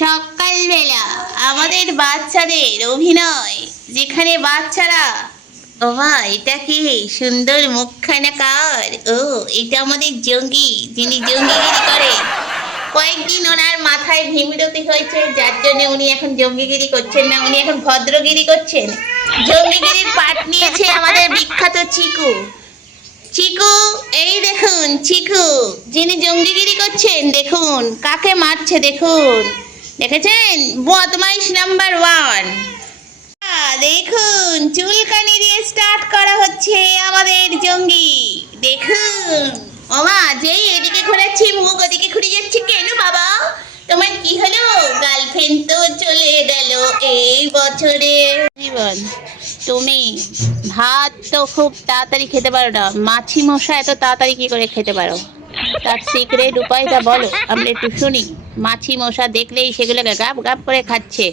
সকালবেলা আমাদের বাচ্চাদের অভিনয়, যেখানে বাচ্চারা ও মা এটা কি সুন্দর মুখখানা কার, ও এটা আমাদের জঙ্গি, যিনি জঙ্গিগিরি করেন। কয়েকদিন ওনার মাথায় ভিমরতি হয়েছে, যার জন্য উনি এখন জঙ্গিগিরি করছেন না, উনি এখন ভদ্রগিরি করছেন। জঙ্গিগিরির পাঠ নিয়েছে আমাদের বিখ্যাত চিকু। চিকু, এই দেখুন চিকু, যিনি জঙ্গিগিরি করছেন, দেখুন কাকে মারছে, দেখুন, দেখেছেন? বদমাইশ নাম্বার 1। দেখুন চুলকানি দিয়ে স্টার্ট করা হচ্ছে আমাদের জঙ্গি। দেখুন ওমা, যেই এদিকে ঘোরাচ্ছি মুখ ওদিকে ঘুরে যাচ্ছে কেন বাবা? তোমার কি হলো? গার্লফ্রেন্ড তো চলে গেল এই বছরে। জীবন, তুমি ভাত তো খুব তাড়াতাড়ি খেতে পারো না, মাছি মশা এত তাড়াতাড়ি কি করে খেতে পারো? তার সিক্রেট উপায়টা বলো, আমরা একটু শুনি। মাছি মশা দেখলেই সেগুলোকে গাপ গাপ করে খাচ্ছে।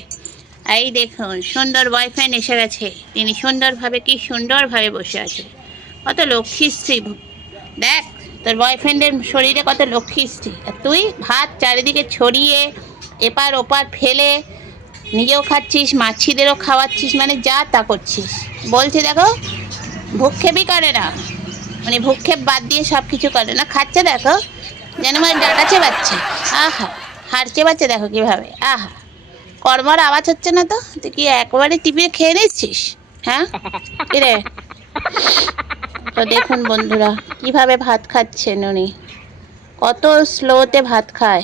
এই দেখুন সুন্দর বয়ফ্রেন্ড এসে গেছে, তিনি সুন্দরভাবে কি সুন্দরভাবে বসে আছে। কত লক্ষ্মীশ্রী, দেখ তোর বয়ফ্রেন্ডের শরীরে কত লক্ষ্মীশ্রী। আর তুই ভাত চারিদিকে ছড়িয়ে এপার ওপার ফেলে নিজেও খাচ্ছিস, মাছিদেরও খাওয়াচ্ছিস, মানে যা তা করছিস। বলছি দেখো, ভূক্ষেপই করে না, মানে ভূক্ষেপ বাদ দিয়ে সব কিছু করে না, খাচ্ছে দেখো যেন মানে ডাটা চেবাচ্ছে। আহা, হাড় চেবাচ্ছে দেখো কীভাবে। আহা, কর্মর আওয়াজ হচ্ছে না তো? তুই কি একবারে টিপে খেয়ে নিচ্ছিস? হ্যাঁ কিরে? তো দেখুন বন্ধুরা কিভাবে ভাত খাচ্ছেন উনি, কত স্লোতে ভাত খায়।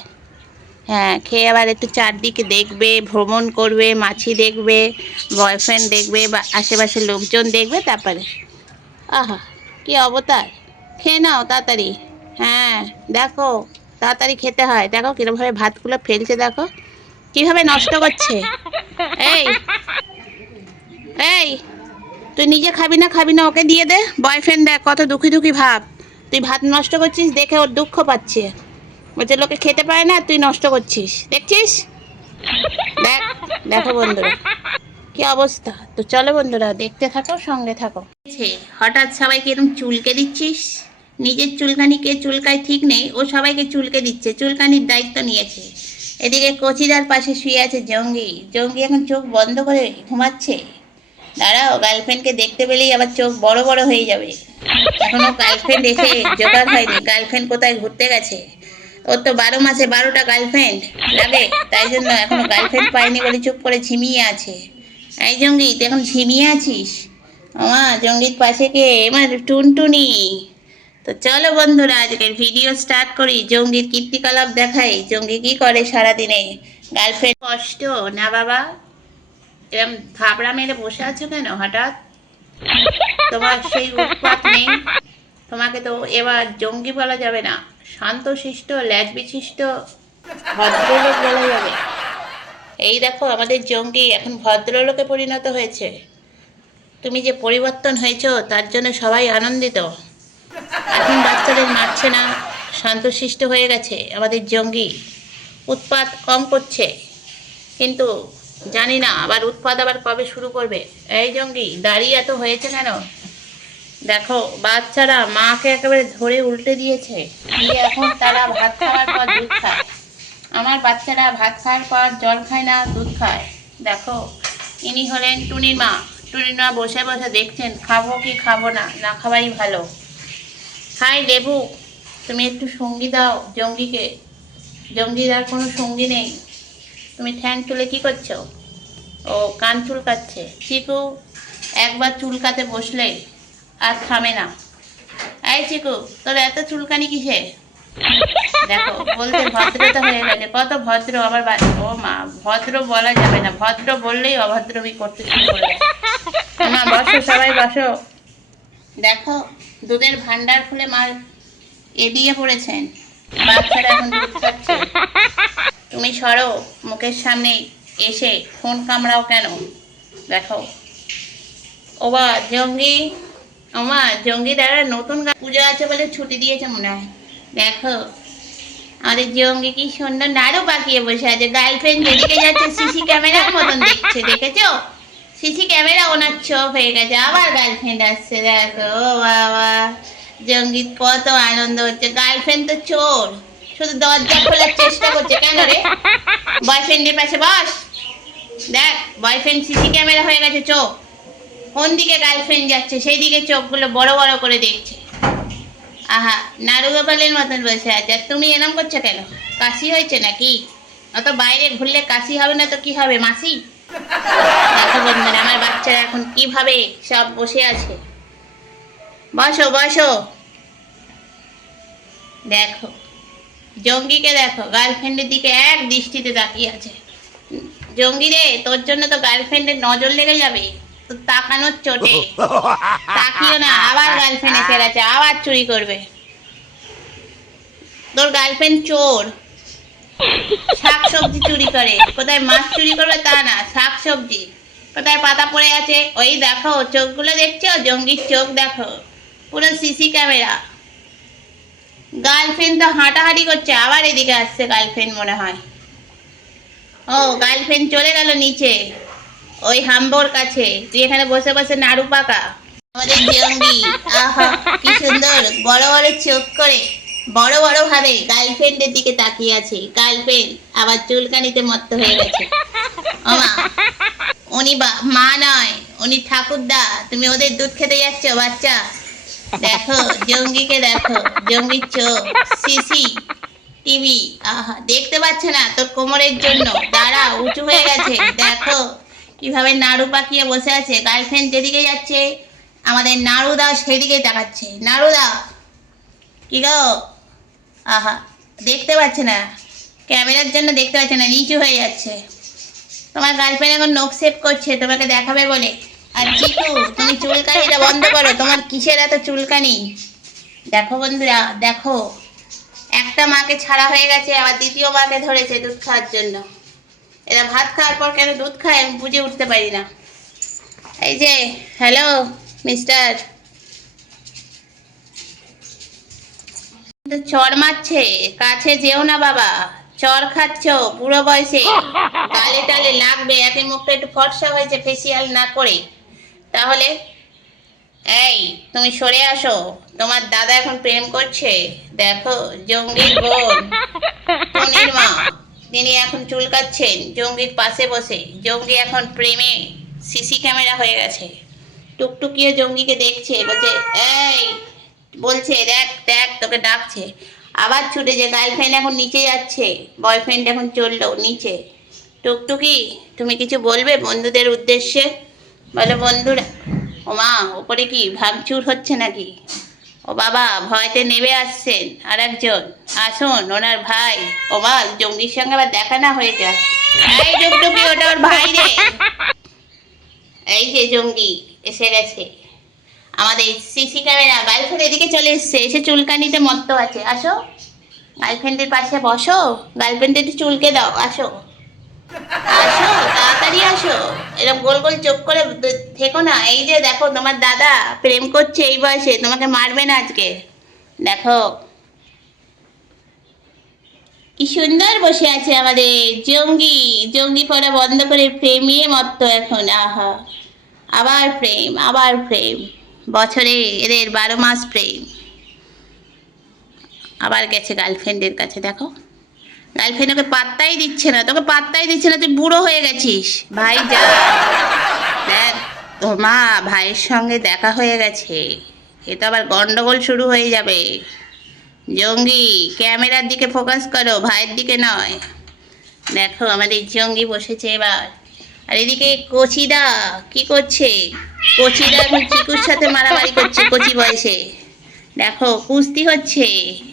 হ্যাঁ, খেয়ে আবার একটু চারদিকে দেখবে, ভ্রমণ করবে, মাছি দেখবে, বয়ফ্রেন্ড দেখবে, বা আশেপাশের লোকজন দেখবে, তারপরে আহা কি অবতার। খেয়ে নাও তাড়াতাড়ি। হ্যাঁ দেখো, তাড়াতাড়ি খেতে হয়। দেখো কীরকমভাবে ভাতগুলো ফেলছে, দেখো কীভাবে নষ্ট করছে। এই এই, তুই নিজে খাবি না, খাবি না, ওকে দিয়ে দে। বয়ফ্রেন্ড দেখ কত দুঃখী দুঃখী ভাব, তুই ভাত নষ্ট করছিস দেখে ওর দুঃখ পাচ্ছে, বলছে লোকে খেতে পারে না, তুই নষ্ট করছিস, দেখছিস? দেখ, দেখো বন্ধুরা কি অবস্থা। তো চলো বন্ধুরা দেখতে থাকো, সঙ্গে থাকো। হঠাৎ সবাইকে এরকম চুলকে দিচ্ছিস, নিজের চুলকানি কে চুলকায় ঠিক নেই, ও সবাইকে চুলকে দিচ্ছে, চুলকানির দায়িত্ব নিয়েছে। এদিকে কচিদার পাশে শুয়ে আছে জঙ্গি। জঙ্গি এখন চোখ বন্ধ করে ঘুমাচ্ছে। দাঁড়াও, গার্লফ্রেন্ডকে দেখতে পেলেই আবার চোখ বড় বড় হয়ে যাবে। এখনো গার্লফ্রেন্ড এসে জোগাড় হয়নি, গার্লফ্রেন্ড কোথায় ঘুরতে গেছে। ওর তো 12 মাসে 12টা গার্লফ্রেন্ড লাগে, তাই জন্য এখনো গার্লফ্রেন্ড পাইনি বলে চুপ করে ঝিমিয়ে আছে। এই জঙ্গি, তুই এখন ঝিমিয়ে আছিস? আমা, জঙ্গির পাশে কে? এবার টুনটুনি। তো চলো বন্ধুরা আজকের ভিডিও স্টার্ট করি, জঙ্গির কীর্তিকলাপ দেখাই, জঙ্গি কি করে সারাদিনে। গার্লফ্রেন্ড কষ্ট না বাবা? এরকম থাবড়া মেরে বসে আছো কেন হঠাৎ? তোমার সেই উৎপাত নেই? তোমাকে তো এবার জঙ্গি বলা যাবে না, শান্তশিষ্ট ল্যাজ বিশিষ্ট ভদ্রলোক বলা যাবে। এই দেখো আমাদের জঙ্গি এখন ভদ্রলোকে পরিণত হয়েছে। তুমি যে পরিবর্তন হয়েছ তার জন্য সবাই আনন্দিত। এখন বাচ্চাদের মারছে না, শান্তশিষ্ট হয়ে গেছে আমাদের জঙ্গি, উৎপাত কম করছে। কিন্তু জানি না আবার উৎপাত আবার কবে শুরু করবে। এই জঙ্গি, দাঁড়িয়ে এত হয়েছে কেন? দেখো বাচ্চারা মাকে একেবারে ধরে উল্টে দিয়েছে, দিয়ে এখন তারা ভাত খাওয়ার পর দুধ খায়। আমার বাচ্চারা ভাত খাওয়ার পর জল খায় না, দুধ খায়। দেখো ইনি হলেন টুনির মা। টুনির মা বসে বসে দেখছেন খাবো কি খাবো না, না খাওয়াই ভালো। হাই লেবু, তুমি একটু সঙ্গী দাও জঙ্গিকে। জঙ্গির আর কোনো সঙ্গী নেই। তুমি ঠ্যাং তুলে কি করছো? ও কান চুলকাচ্ছে। চিকু, একবার চুলকাতে বসলে আর থামে না। এই চিকু, তোর এত চুলকানি কিসে? দেখো বলতে ভদ্রতা হয়ে গেছে, কত ভদ্র আবার। ও মা, ভদ্র বলা যাবে না, ভদ্র বললেই অভদ্রমি করতে শুরু করবে। মা বসো, সবাই বসো। দেখো দুধের ভান্ডার খুলে মার এদিয়ে পড়েছেন, বাচ্চারা এখন দুধ খাচ্ছে। তুমি সরো, মুখের সামনে এসে ফোন কামড়াও কেন? দেখো ও বা জঙ্গি, ওমা জঙ্গি দ্বারা নতুন পুজো আছে বলে ছুটি দিয়েছে মনে হয়। দেখো আমাদের জঙ্গি কি সুন্দর নাড়ু পাকিয়ে বসে আছে, গার্লফ্রেন্ড যেদিকে যাচ্ছে সিসি ক্যামেরার মতন দেখছে, দেখেছো? সিসি ক্যামেরা ওনার চোখ হয়ে গেছে, আবার গার্লফ্রেন্ড আসছে। দেখো ও বাবা, জঙ্গির কত আনন্দ হচ্ছে। গার্লফ্রেন্ড তো চোর, শুধু দরজা খোলার চেষ্টা করছে কেন রে? বয়ফ্রেন্ডের পাশে বস। দেখ বয়ফ্রেন্ড সিসি ক্যামেরা হয়ে গেছে চোখ, কোন দিকে গার্লফ্রেন্ড যাচ্ছে সেই দিকে চোখগুলো বড় বড় করে দেখছে। আহা, নাড়ু গোপালের মতন বসে আছে। আর তুমি এরম করছো কেন? কাশি হয়েছে নাকি? অত বাইরে ঘুরলে কাশি হবে না তো কি হবে মাসি? দেখো বন্ধুরা, আমার বাচ্চারা এখন কিভাবে সব বসে আছে। বসো বসো। দেখো জঙ্গিকে দেখো, গার্লফ্রেন্ডের দিকে এক দৃষ্টিতে তাকিয়ে আছে। জঙ্গি রে, তোর জন্য তো গার্লফ্রেন্ডের নজর লেগে যাবে। তো তাকানোর চোটে তাকিও না, আবার গার্লফ্রেন্ড এসে গেছে, আবার চুরি করবে। তোর গার্লফ্রেন্ড চোর, শাক সবজি চুরি করে। কোথায় মাছ চুরি করবে তা না, শাক সবজি। কোথায় পাতা পড়ে আছে ওই দেখো, চোখগুলো দেখছো? জঙ্গির চোখ দেখো, পুরো সিসি ক্যামেরা। গার্লফ্রেন্ড তো হাঁটাহাঁটি করছে, আবার এদিকে আসছে গার্লফ্রেন্ড মনে হয়। ও গার্লফ্রেন্ড চলে গেল নিচে ওই হাম্বোর কাছে। তুই এখানে বসে বসে নাড়ু পাকা। আমাদের জঙ্গি, আহা কি সুন্দর বড় বড় চোখ করে বড় বড় ভাবে গার্লফ্রেন্ডের দিকে তাকিয়ে আছে। গার্লফ্রেন্ড আবার চুলকানিতে মত্ত হয়ে গেছে। ওমা, উনি মা নয়, উনি ঠাকুরদা। তুমি ওদের দুধ খেতে যাচ্ছ বাচ্চা। দেখো জঙ্গিকে দেখো, জঙ্গির চোখ সিসি টিভি। আহা, দেখতে পাচ্ছে না তোর কোমরের জন্য। দাঁড়া, উঁচু হয়ে গেছে। দেখো কিভাবে নাড়ু পাকিয়ে বসে আছে। গার্লফ্রেন্ড যেদিকে যাচ্ছে আমাদের নাড়ুদা সেদিকে তাকাচ্ছে। নাড়ুদা কি গো? আহা, দেখতে পাচ্ছে না, ক্যামেরার জন্য দেখতে পাচ্ছে না, নিচু হয়ে যাচ্ছে। তোমার গার্লফ্রেন্ড এখন নখ সেভ করছে তোমাকে দেখাবে বলে। আর চিকু, তুমি চুলকানিটা বন্ধ করো। তোমার কিসের এত চুলকানি? দেখো বন্ধুরা, দেখো একটা মাকে ছাড়া হয়ে গেছে, আবার দ্বিতীয় মাকে ধরেছে দুধ খাওয়ার জন্য। এরা ভাত খাওয়ার পর কেন দুধ খায় আমি বুঝে উঠতে পারি না। এই যে হ্যালো মিস্টার, চর মারছে, কাছে যেও না বাবা। চর খাচ্ছ বুড়ো বয়সে, গালে টালে লাগবে। একে মুখটা একটু ফর্সা হয়েছে ফেসিয়াল না করে। তাহলে এই তুমি সরে আসো, তোমার দাদা এখন প্রেম করছে। দেখো জঙ্গির বোন টনির মা, তিনি এখন চুলকাচ্ছেন জঙ্গির পাশে বসে। জঙ্গি এখন প্রেমে সিসি ক্যামেরা হয়ে গেছে। টুকটুকিও জঙ্গিকে দেখছে, বলছে এই, বলছে দেখ দেখ তোকে ডাকছে। আবার ছুটে যে গার্লফ্রেন্ড এখন নিচে যাচ্ছে, বয়ফ্রেন্ড এখন চললো নিচে। টুকটুকি তুমি কিছু বলবে বন্ধুদের উদ্দেশ্যে? বলো বন্ধুরা। ও মা, ওপরে কি ভাঙচুর হচ্ছে নাকি? ও বাবা, ভয়তে নেমে আসছেন আর একজন। আসুন, ওনার ভাই। ও মা, জঙ্গির সঙ্গে আবার দেখা না হয়ে যায়। এই টুকটুকি, ওটা ওর ভাই রে। এই যে জঙ্গি এসে গেছে। আমাদের সিসি ক্যামেরা। গার্লফ্রেন্ড এদিকে চলে এসছে, এসে চুলকানিতে মত্ত আছে। আসো গার্লফ্রেন্ডের পাশে বসো, গার্লফ্রেন্ডের একটু চুলকে দাও। আসো আসো, তাড়াতাড়ি আসো। এরকম গোল গোল চোখ করে থেকো না। এই যে দেখো তোমার দাদা প্রেম করছে এই বয়সে, তোমাকে মারবে না আজকে। দেখো কি সুন্দর বসে আছে আমাদের জঙ্গি। জঙ্গি পড়া বন্ধ করে প্রেমিয়ে মত্ত এখন। আহা, আবার প্রেম, আবার প্রেম। বছরে এদের 12 মাস প্রেম। আবার গেছে গার্লফ্রেন্ডের কাছে। দেখো গার্লফ্রেন্ড ওকে পাত্তাই দিচ্ছে না, তোকে পাত্তাই দিচ্ছে না। তুই বুড়ো হয়ে গেছিস ভাই। যা দেখ, তোর মা ভাইয়ের সঙ্গে দেখা হয়ে গেছে। এ তো আবার গন্ডগোল শুরু হয়ে যাবে। জঙ্গি ক্যামেরার দিকে ফোকাস করো, ভাইয়ের দিকে নয়। দেখো আমাদের জঙ্গি বসেছে এবার। আর এদিকে কচিদা কি করছে? কচিদা এখন চিকুর সাথে মারামারি করছে কচি বয়সে। দেখো কুস্তি হচ্ছে,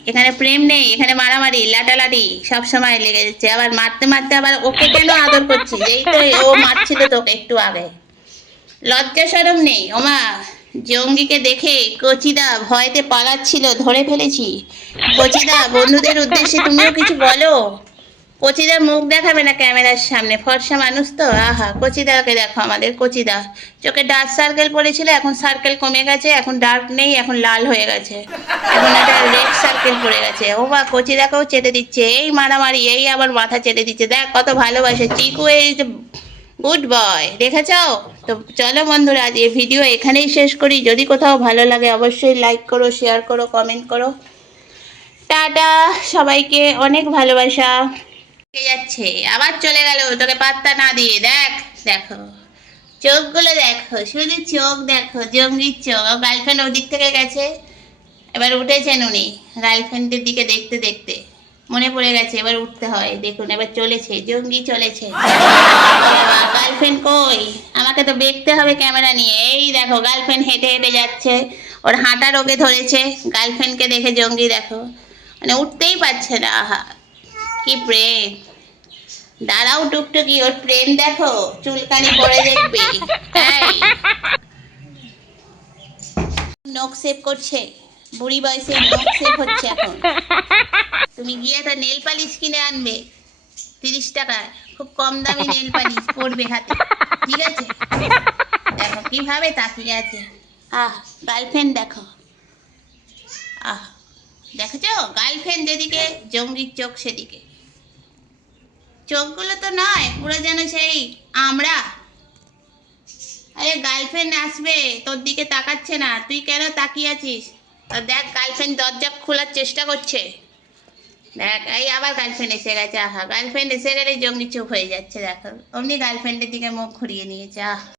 এখানে প্রেম নেই, এখানে মারামারি লাটালাটি সব সময় লেগে যাচ্ছে। আবার মারতে মারতে আবার ওকে কেন আদর করছে? যেই তো ও মারছিল তোকে একটু আগে, লজ্জা শরম নেই? ওমা, জঙ্গিকে দেখে কচিদা ভয়তে পালাচ্ছিল, ধরে ফেলেছি। কচিদা বন্ধুদের উদ্দেশ্যে তুমিও কিছু বলো। কচিদার মুখ দেখাবে না ক্যামেরার সামনে, ফর্সা মানুষ তো। আহা, কচিদাকে দেখো, আমাদের কচিদা। চোখে ডার্ক সার্কেল পড়েছিল, এখন সার্কেল কমে গেছে, এখন ডার্ক নেই, এখন লাল হয়ে গেছে। এখন একটা রেড সার্কেল পড়ে গেছে। ও বা, কচিদাকেও চেটে দিচ্ছে। এই মারামারি, এই আবার মাথা চেটে দিচ্ছে। দেখ কত ভালোবাসে চিকু, এই গুড বয়, দেখেছ? তো চলো বন্ধুরা, আজ এই ভিডিও এখানেই শেষ করি। যদি কোথাও ভালো লাগে অবশ্যই লাইক করো, শেয়ার করো, কমেন্ট করো। টাটা, সবাইকে অনেক ভালোবাসা। কে যাচ্ছে আবার চলে গেল তোকে পাত্তা না দিয়ে। দেখ, দেখো চোখগুলো দেখো, শুধু চোখ দেখো, জঙ্গির চোখ। গার্লফ্রেন্ড ওদিক থেকে গেছে, এবার উঠেছেন উনি গার্লফ্রেন্ডের দিকে দেখতে দেখতে। মনে পড়ে গেছে এবার উঠতে হয়। দেখুন এবার চলেছে, জঙ্গি চলেছে। গার্লফ্রেন্ড কই? আমাকে তো দেখতে হবে ক্যামেরা নিয়ে। এই দেখো গার্লফ্রেন্ড হেঁটে হেঁটে যাচ্ছে, ওর হাঁটা রোগে ধরেছে। গার্লফ্রেন্ডকে দেখে জঙ্গি দেখো, মানে উঠতেই পারছে না। আহা কি প্রেম! দাঁড়াও টুকটুকি, ওর প্রেম দেখো, চুলকানি পরে দেখবে। এই নখ সেভ করছে, বুড়ি বয়সে নখ সেভ হচ্ছে এখন। তুমি গিয়ে একটা নেল পালিশ কিনে আনবে 30 টাকার, খুব কম দামি নেল পালিশ পরবে হাতে, ঠিক আছে? দেখো কিভাবে তাকিয়ে আছে। আহ গার্লফ্রেন্ড দেখো, আহ দেখেছো গার্লফ্রেন্ড যেদিকে জঙ্গির চোখ সেদিকে। চোখগুলো তো নয়, পুরো যেন সেই আমরা। আরে গার্লফ্রেন্ড আসবে, তোর দিকে তাকাচ্ছে না, তুই কেন তাকিয়ে আছিস? দেখ গার্লফ্রেন্ড দরজা খোলার চেষ্টা করছে। দেখ এই আবার গার্লফ্রেন্ড এসে গেছে। আহা গার্লফ্রেন্ড এসে গেলে জঙ্গি চুপ হয়ে যাচ্ছে। দেখো অমনি গার্লফ্রেন্ডের দিকে মুখ ঘুরিয়ে নিয়েছে। আহ